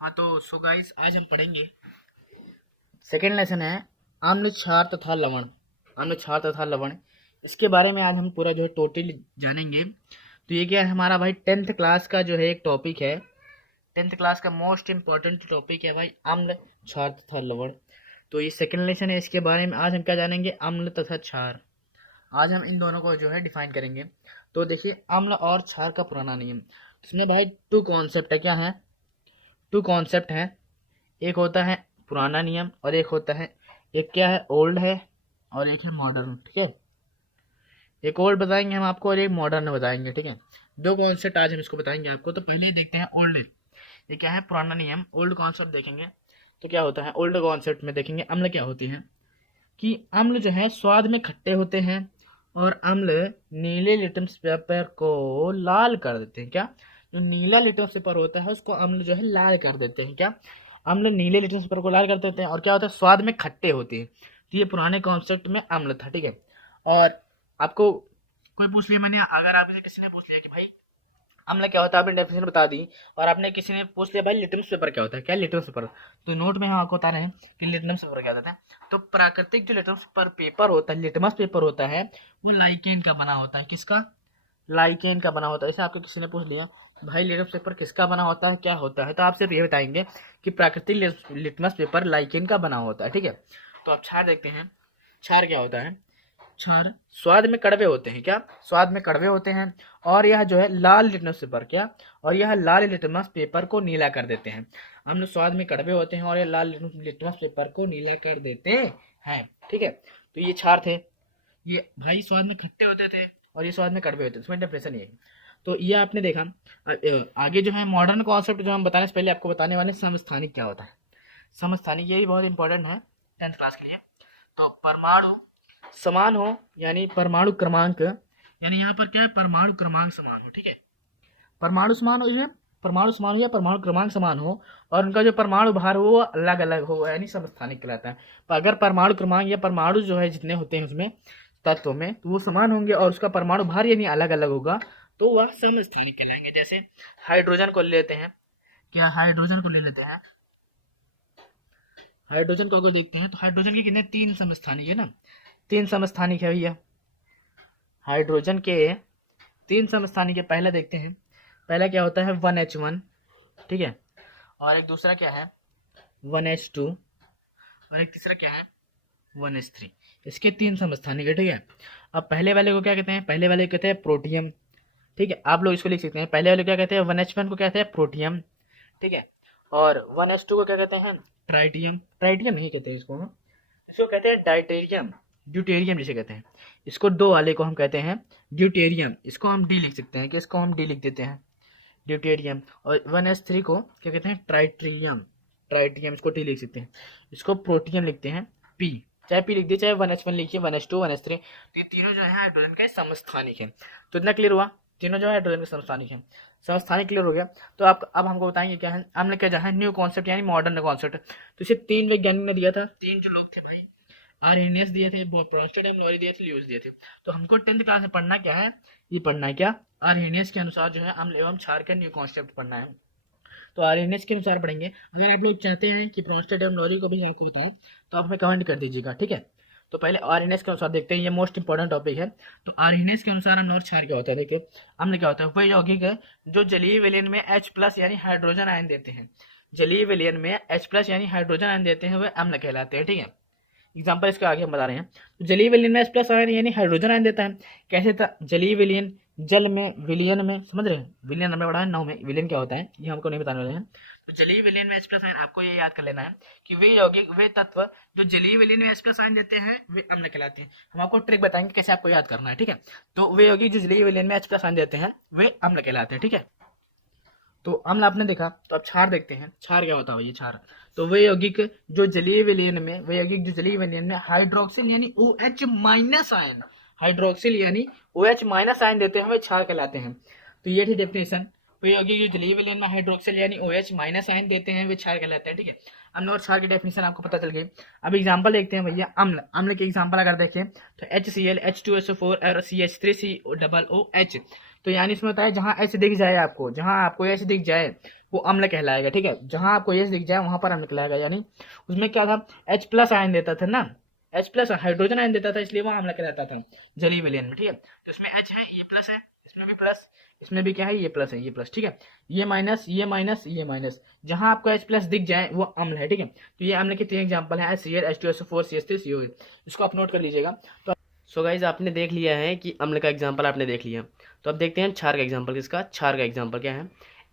हाँ तो so guys आज हम पढ़ेंगे सेकेंड लेसन है आम्ल क्षार तथा लवण। आम्ल क्षार तथा लवण इसके बारे में आज हम पूरा जो है टोटल जानेंगे। तो ये क्या है हमारा भाई 10th क्लास का जो है एक टॉपिक है। 10th क्लास का मोस्ट इम्पॉर्टेंट टॉपिक है भाई अम्ल क्षार तथा लवण। तो ये सेकेंड लेसन है, इसके बारे में आज हम क्या जानेंगे, अम्ल तथा क्षार। आज हम इन दोनों को जो है डिफाइन करेंगे। तो देखिए अम्ल और क्षार का पुराना नियम, इसमें भाई टू कॉन्सेप्ट है। क्या है? टू कॉन्सेप्ट है। एक होता है पुराना नियम और एक होता है, एक क्या है ओल्ड है और एक है मॉडर्न। ठीक है, एक ओल्ड बताएंगे हम आपको और एक मॉडर्न बताएंगे। ठीक है, दो कॉन्सेप्ट आज हम इसको बताएंगे आपको। तो पहले देखते हैं ओल्ड। ये क्या है? पुराना नियम। ओल्ड कॉन्सेप्ट देखेंगे तो क्या होता है। ओल्ड कॉन्सेप्ट में देखेंगे अम्ल क्या होती है, कि अम्ल जो है स्वाद में खट्टे होते हैं और अम्ल नीले लिटमस पेपर को लाल कर देते हैं। क्या? जो नीला लिटमस पेपर होता है उसको अम्ल जो है लाल कर देते हैं। क्या? अम्ल नीले लिटमस पेपर को लाल कर देते हैं और क्या होता है, स्वाद में खट्टे होते हैं। तो ये पुराने कॉन्सेप्ट में अम्ल था। ठीक है, और आपको कोई पूछ लिया, मैंने अगर आपसे किसी ने पूछ लिया कि भाई अम्ल क्या होता है, आपने डेफिनेशन बता दी, और आपने किसी ने पूछ लिया भाई लिटमस पेपर क्या होता है, क्या लिटमस पेपर, तो नोट में हम आपको बता रहे हैं कि लिटमस पेपर क्या होता है। तो प्राकृतिक जो लिटमस पेपर होता है, लिटमस पेपर होता है, वो लाइकेन का बना होता है। किसका? लाइकेन का बना होता है। जैसे आपको किसी ने पूछ लिया भाई लिटमस पेपर किसका बना होता है, क्या होता है, तो आप सिर्फ ये बताएंगे कि प्राकृतिक लिटमस पेपर लाइकेन का बना होता है। ठीक है, तो आप क्षार देखते हैं। क्षार क्या होता है? क्षार स्वाद में कड़वे होते हैं। क्या? स्वाद में कड़वे होते हैं और यह जो है लाल लिटमस पेपर, क्या, और यह लाल लिटमस पेपर को नीला कर देते हैं। हम लोग स्वाद में कड़वे होते हैं और यह लाल लिटमस पेपर को नीला कर देते हैं। ठीक है, तो ये क्षार थे। ये भाई स्वाद में खट्टे होते थे और ये स्वाद में कड़वे होते थे, इसमें डिफरेंस ये है। तो ये आपने देखा। आगे जो है मॉडर्न कॉन्सेप्ट जो हम बताने से पहले आपको बताने वाले समस्थानिक क्या होता है। समस्थानिक ये भी बहुत इंपॉर्टेंट है 10th क्लास के लिए। तो परमाणु समान हो यानी परमाणु क्रमांक, यानी यहाँ पर क्या है, परमाणु क्रमांक समान हो। ठीक है, परमाणु समान हो, इसमें परमाणु समान हो या परमाणु क्रमांक समान हो और उनका जो परमाणु भार हो वो अलग अलग हो, यानी समस्थानिक कहलाता है। तो अगर परमाणु क्रमांक या परमाणु जो है जितने होते हैं उसमें तत्व में, तो वो समान होंगे और उसका परमाणु भार यानी अलग अलग होगा, तो वह समस्थानिक कहलाएंगे। जैसे हाइड्रोजन को ले लेते हैं। क्या? हाइड्रोजन को ले लेते हैं। हाइड्रोजन को अगर देखते हैं तो हाइड्रोजन के कितने, तीन समस्थानिक है ना, तीन समस्थानिक है भैया। हाइड्रोजन के तीन समस्थानिक है। पहला देखते हैं, पहला क्या होता है 1H1। ठीक है, और एक दूसरा क्या है 1H2 और एक तीसरा क्या है 1H3। इसके तीन समस्थानिक है। ठीक है, अब पहले वाले को क्या कहते हैं, पहले वाले को कहते हैं प्रोटियम। ठीक है, आप लोग इसको लिख सकते हैं। पहले वाले क्या कहते हैं 1H1 को कहते हैं प्रोटियम। ठीक है, और 1H2 को क्या कहते हैं ट्राइटियम। ट्राइटियम नहीं कहते इसको, इसको कहते हैं डाइटेरियम, ड्यूटेरियम जिसे कहते हैं। इसको दो वाले को हम कहते हैं ड्यूटेरियम। इसको हम डी लिख सकते हैं, कि इसको हम डी लिख देते हैं ड्यूटेरियम। और 1H3 को क्या कहते हैं ट्राइट्रियम। ट्राइट्रियम इसको टी लिख सकते हैं। इसको प्रोटियम लिखते हैं पी, चाहे पी लिख दिए चाहे 1H1 लिखिए 1H2 1H3। तो ये तीनों जो है हाइड्रोजन के समस्थानिक है। तो इतना क्लियर हुआ, तीनों जो है हाइड्रोजन के समस्थानिक है। समस्थानिक क्लियर हो गया। तो आप अब हमको बताएंगे क्या है, हमने क्या जाना है न्यू कॉन्सेप्ट यानी मॉडर्न कॉन्सेप्ट। तो इसे तीन वैज्ञानिक ने दिया था, तीन जो लोग थे भाई, आर्हेनियस दिए थे, ब्रोंस्टेड एम लोरी दिए थे, ल्यूइस दिए थे। तो हमको 10th क्लास में पढ़ना क्या है, ये पढ़ना है क्या, आर्हेनियस के अनुसार जो है अम्ल एवं क्षार का न्यू कॉन्सेप्ट पढ़ना है। तो आर्हेनियस के अनुसार पढ़ेंगे। अगर आप लोग चाहते हैं कि ब्रोंस्टेड एम लोरी को भी आपको बताएं तो आप हमें कमेंट कर दीजिएगा। ठीक है, तो पहले आर्हेनियस के अनुसार देखते हैं, ये मोस्ट इंपॉर्टेंट टॉपिक है। तो आर्हेनियस के अनुसार अम्ल और क्षार क्या होता है। देखिए अम्ल क्या होता है, वह यौगिक है जो जलीय विलयन में H+ यानी हाइड्रोजन आयन देते हैं। जलीय विलयन में H+ यानी हाइड्रोजन आयन देते हैं, वे अम्ल कहलाते हैं। ठीक है, एग्जाम्पल इसके आगे हम बता रहे हैं। तो जलीय विलयन में H+ आयन यानी हाइड्रोजन आयन देता है। कैसे था जलीय विलयन, जल में विलयन में, समझ रहे हैं, विलयन हमने पढ़ा है 9 में, विलयन क्या होता है ये हमको नहीं बताने वाले हैं। तो जलीय विलयन में H+ आयन आपको ये याद कर लेना है कि वे यौगिक, वे तत्व जो जलीय विलयन में H+ आयन देते हैं वे अम्ल कहलाते हैं। हम आपको ट्रिक बताएंगे कैसे आपको याद करना है। ठीक है, तो वे यौगिक जो जलीय विलयन में H+ आयन देते हैं वे अम्ल कहलाते हैं। ठीक है, तो अम्ल आपने देखा। तो अब क्षार देखते हैं। क्षार क्या होता है ये क्षार, तो वे यौगिक जो जलीय विलयन में, वे यौगिक जो जलीय विलयन में हाइड्रोक्सिल यानी OH- आयन, हाइड्रोक्सिल यानी OH- आयन देते हैं वे क्षार कहलाते हैं। तो ये थी डेफिनेशन। वे यौगिक जो जलीय विलयन में हाइड्रोक्सिल यानी OH- आयन देते हैं वे क्षार कहलाते हैं। ठीक है, अम्ल और क्षार की डेफिनेशन आपको पता चल गई। अब एग्जांपल देखते हैं भैया अम्ल। अम्ल के एग्जांपल अगर देखें तो HCl H2SO4 और CH3COOH। तो यानी इसमें होता है जहां H दिख जाए आपको, जहां आपको H दिख जाए वो अम्ल कहलाएगा। ठीक है, जहां आपको एच दिख जाए वहां पर अम्ल कहलाएगा। यानी उसमें क्या था, H+ आयन देता था ना, H+ हाइड्रोजन आयन देता था, इसलिए वो अम्ल कहलाता था जलीय विलयन में। ठीक है, तो इसमें H है, ये प्लस है, इसमें भी प्लस, इसमें भी क्या है, ये प्लस है, ये प्लस। ठीक है, ये माइनस, ये माइनस, ये माइनस, जहां आपको H+ दिख जाए वो अम्ल है। ठीक है, तो ये अम्ल के 3 एग्जाम्पल है, HCl, H2SO4, CH3, COH। इसको आप नोट कर लीजिएगा। तो सो गाइज आपने देख लिया है कि अम्ल का एग्जाम्पल आपने देख लिया। तो अब देखते हैं क्षार का एग्जाम्पल। किसका? क्षार का एग्जाम्पल क्या है?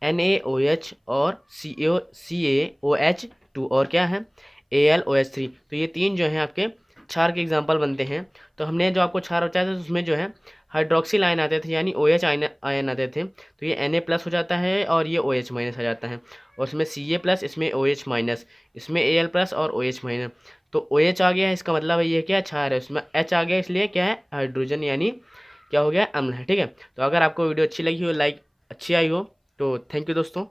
NaOH और CaOH2 और क्या है, AlOH3। तो ये 3 जो है आपके क्षार के एग्जाम्पल बनते हैं। तो हमने जो आपको क्षार बताया था उसमें जो है हाइड्रोक्सिल आयन आते थे, यानी OH आयन आते थे। तो ये Na+ हो जाता है और ये OH- आ जाता है, और इसमें Ca+, इसमें OH-, इसमें Al+ और OH-। तो OH आ गया है, इसका मतलब है ये क्या, क्षार है। उसमें H आ गया, इसलिए क्या है, हाइड्रोजन, यानी क्या हो गया, अम्ल है। ठीक है, तो अगर आपको वीडियो अच्छी लगी हो, लाइक अच्छी आई हो, तो थैंक यू दोस्तों।